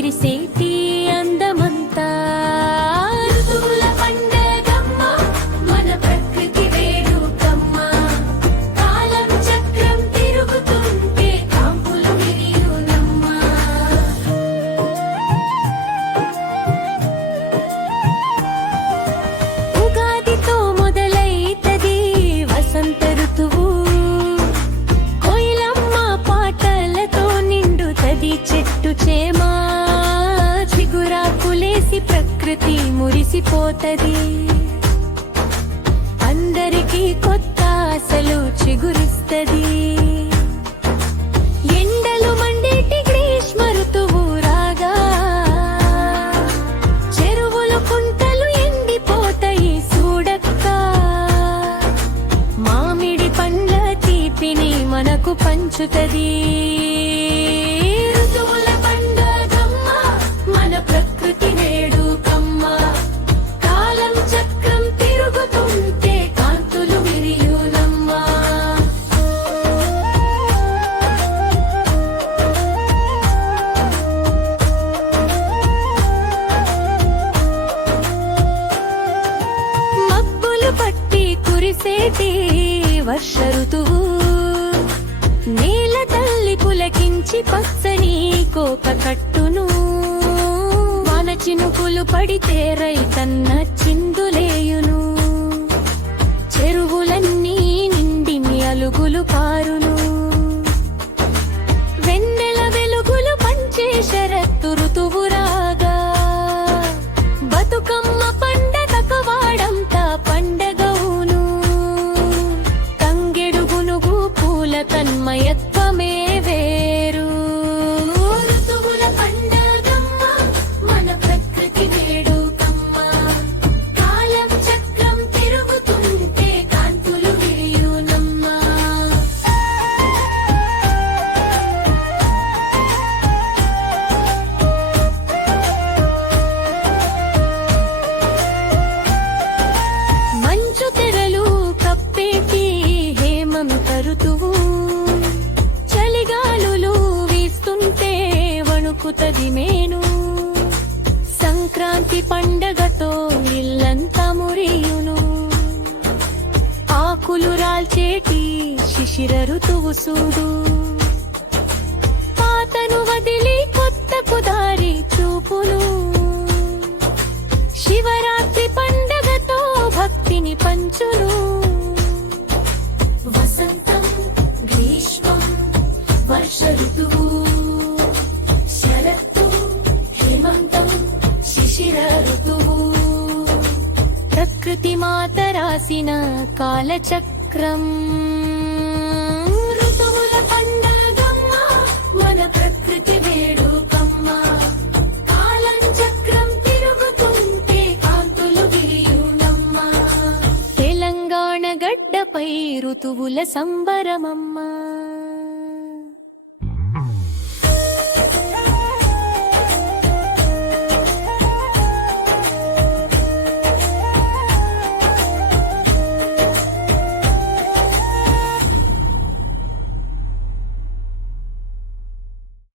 విరిసేటి అందమంతా ఋతువుల పండగమ్మ మన ప్రకృతి వేడుకమ్మ కాలం చక్రం తిరుగుతుంటే కాంపులు విరియునమ్మ ఉగాదితో మొదలైతది వసంత ఋతువు కోయిలమ్మ పాటలతో నిండుతది చెట్టు చేమా చిగురాకులేసి ప్రకృతి మురిసిపోతది అందరికీ కొత్త ఆశలు చిగురిస్తది ఎండలు మండేటి గ్రీష్మ ఋతువు రాగా చెరువులు కుంటలు ఎండిపోతాయి చూడక్క మామిడి పండ్ల తీపిని మనకు పంచుతది ఋతువుల పండగమ్మ మన ప్రకృతి వేడుకమ్మ కాలం చక్రం తిరుగుతుంటే కాంతులు విరియునమ్మ మబ్బులు పట్టి కురిసేటి వర్ష ఋతువు నేల తల్లి పులకించి పచ్చని కోప కట్టును వాన చినుకులు పడితే రైతన్న చిందులేయును చెరువులన్నీ నిండి అలుగులు పారును వెన్నెల వెలుగులు పంచే శరత్తు ఋతువు రాగా బతుకమ్మ పండగకు వాడంతా పండగవును తంగెడు గునుగు పూల తన్మయత్వమే వేరు ఋతువుల పండగమ్మ మన ప్రకృతి వేడుకమ్మ కాలం చక్రం తిరుగుతుంటే కాంతులు విరియునమ్మ మంచు తెరలు కప్పేటి హేమంత ఋతువు చలిగాలులు వీస్తుంటే వణుకుతది మేను సంక్రాంతి పండగతో ఇల్లంతా మురియును ఆకులు రాల్చేటి శిశిర ఋతువు సూడు పాతను వదిలి కొత్తకు దారి చూపును శివరాత్రి పండగతో భక్తిని పంచును వసంతం గ్రీష్మం వర్ష ఋతువు శరత్తు హేమంతం శిశిర ఋతువు ప్రకృతి మాత రాసిన కాలచక్రం ఋతువుల పండగమ్మ మన ప్రకృతి వేడుకమ్మ కాలం చక్రం తిరుగుతుంటే కాంతులు విరియునమ్మ తెలంగాణ గడ్డపై ఋతువుల సంబరమమ్మ